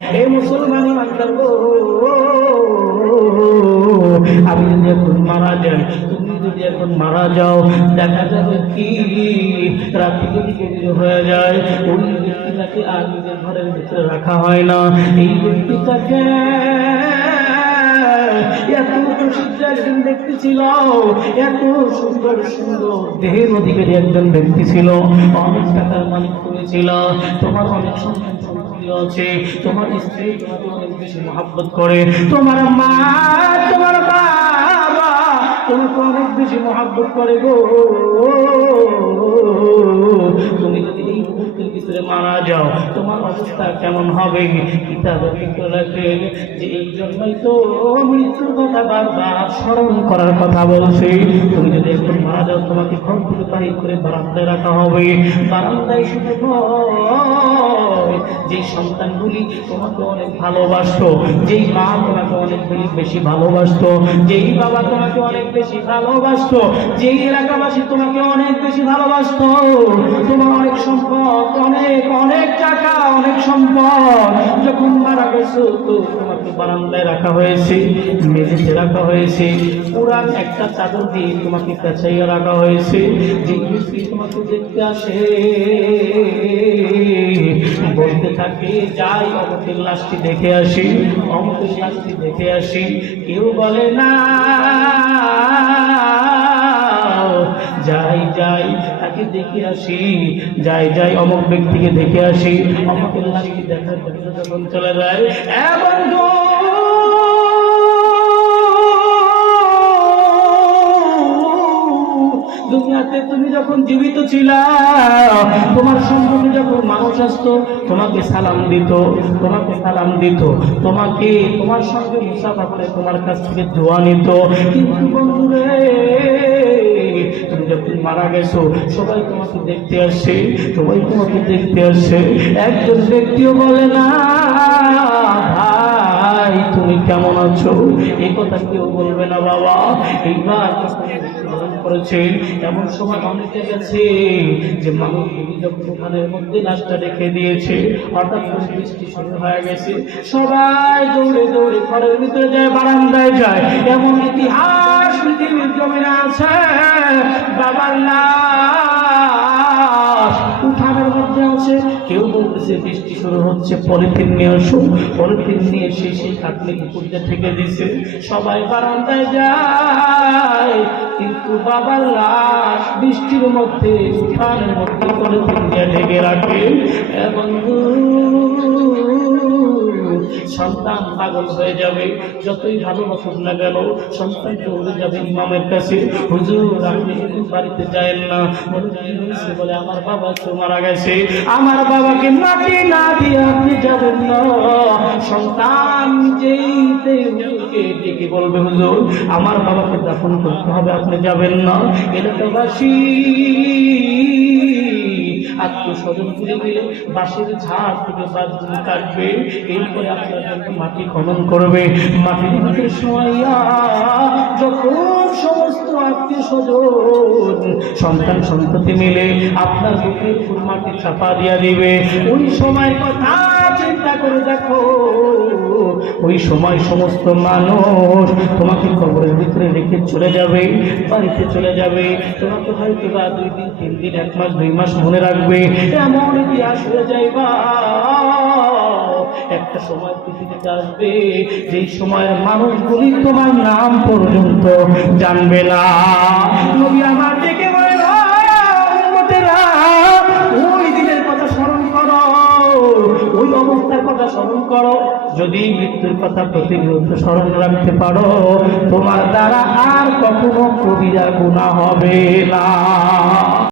এই মুসলমানি মানতাম গো, আমি যদি এখন মারা যাই, তুমি যদি এখন মারা যাও, দেখা যাবে কি রাত্রি যদি গভীর হয়ে যায়, ওই ব্যক্তিটাকে আর নিজের ঘরের ভিতরে রাখা হয় না। এই ব্যক্তিটাকে এত প্রসিদ্ধ একজন ব্যক্তি ছিল, এত সুন্দর সুন্দর দেহের অধিকারী একজন ব্যক্তি ছিল, অনেক টাকার মালিক করেছিল, তোমার অনেক সন্তান আছে, তোমার স্ত্রী তোমাকে অনেক বেশি মহব্বত করে, তোমার মা তোমার বাবা তোমাকে অনেক বেশি মহব্বত করে গো। তুমি যদি এই মুহূর্তের ভিতরে মারা যাও, তোমার অবস্থা কেমন হবে? কিতাবে লিখে রাখেন যে এই জন্যই তো মৃত্যুর কথা বারবার স্মরণ করার কথা বলছে। তুমি যদি এখন মারা যাও, তোমাকে ঘর থেকে বাহির করে বারান্দায় রাখা হবে। বারান্দায় শুধু যেই সন্তানগুলি তোমাকে অনেক ভালোবাসতো, যেই মা তোমাকে অনেক বেশি ভালোবাসতো, যেই বাবা তোমাকে অনেক বেশি ভালোবাসতো, যেই এলাকাবাসী তোমাকে অনেক বেশি ভালোবাসতো, তোমার অনেক সম্পদ, অনেক অনেক টাকা, অনেক সম্পদ, যখন মারা গেছো তো তোমাকে বারান্দায় রাখা হয়েছে, মেঝেতে রাখা হয়েছে, পুরান একটা চাদর দিয়ে তোমাকে পেঁচাইয়া রাখা হয়েছে। যে ব্যক্তি তোমাকে দেখতে আসে বলতে থাকে, যাই অমুকের লাশটি দেখে আসি, অমুকের লাশটি দেখে আসি। কেউ বলে না, যাই যাই তাকে দেখে আসি, যাই যাই অমুক ব্যক্তিকে দেখে আসি। অমুকের লাশটি দেখার জন্য যখন চলে যায়, এমন দুনিয়াতে তুমি যখন জীবিত ছিলা, তোমার সম্পর্কে যখন মানুষ আসতো, তোমাকে সালাম দিত, তোমাকে সালাম দিত, তোমাকে তোমার সঙ্গে মুসাফা করে তোমার কাছ থেকে দোয়া নিত। কিন্তু বন্ধুরে, তুমি যখন মারা গেছো, সবাই তোমাকে দেখতে আসে, সবাই তোমাকে দেখতে আসে, একজন ব্যক্তিও বলে না ভাই তুমি কেমন আছো, এই কথা কেউ বলবে না বাবা। এইবার করেছে এমন সময় অনেকে গেছে যে মানুষ যখন ওখানের মধ্যে লাশটা রেখে দিয়েছে, হঠাৎ করে বৃষ্টি শুরু হয়ে গেছে, সবাই দৌড়ে দৌড়ে ঘরের ভিতরে যায়, বারান্দায় যায়। এমন ইতিহাস পৃথিবীর জমিনে আছে, বাবার লাশ উঠানের মধ্যে আছে, কেউ বলতেছে বৃষ্টি শুরু হচ্ছে, পলিথিন নিয়ে আসো, পলিথিন নিয়ে সেই খাটলে কুকুরটা থেকে দিছে, সবাই বারান্দায় যায়। কিন্তু বাবার লাশ বৃষ্টির মধ্যে উঠানের মধ্যে পলিথিন দিয়ে ঢেকে রাখে। এবং সন্তান পাগল হয়ে যাবে, যতই ভালোবাসুক না গেল, সন্তান দৌড়ে যাবে ইমামের কাছে, হুজুর আপনি বাড়িতে যায়েন না। বলে কি হয়েছে? বলে আমার বাবা তো মারা গেছে, আমার বাবাকে মাটি না দিয়ে আপনি যাবেন না। সন্তান যেই ডেকে বলবে হুজুর আমার বাবাকে দাফন করতে হবে, আপনি যাবেন না। এলাকাবাসী আত্মস্বজন ফিরে গেলে বাঁশের ঝাড় থেকে বাঁশগুলো কাটবে, এরপরে আপনার মাটি খনন করবে। মাটির ভিতরে শোয়া যখন সমস্ত আত্মীয় স্বজন সন্তান সন্ততি মিলে আপনার বুকের উপর মাটি চাপা দিয়া দিবে, ওই সময় কথা চিন্তা করে দেখো, ওই সময় সমস্ত মানুষ তোমাকে কবরের ভিতরে রেখে চলে যাবে, বাড়িতে চলে যাবে। তোমাকে হয়তো বা 2 দিন 3 দিন 1 মাস 2 মাস মনে রাখবে, এমন ইতিহাস হয়ে যাইবা। একটা সময় পৃথিবীতে আসবে যেই সময়ের মানুষগুলি তোমার নাম পর্যন্ত জানবে না। নবী আমার ডেকে বলে, উম্মতেরা ওই দিনের কথা স্মরণ করো, ওই অবস্থার কথা স্মরণ করো। যদি মৃত্যুর কথা প্রতিনিয়ত স্মরণ রাখতে পারো, তোমার দ্বারা আর কখনো কবিরা গুনাহ হবে না।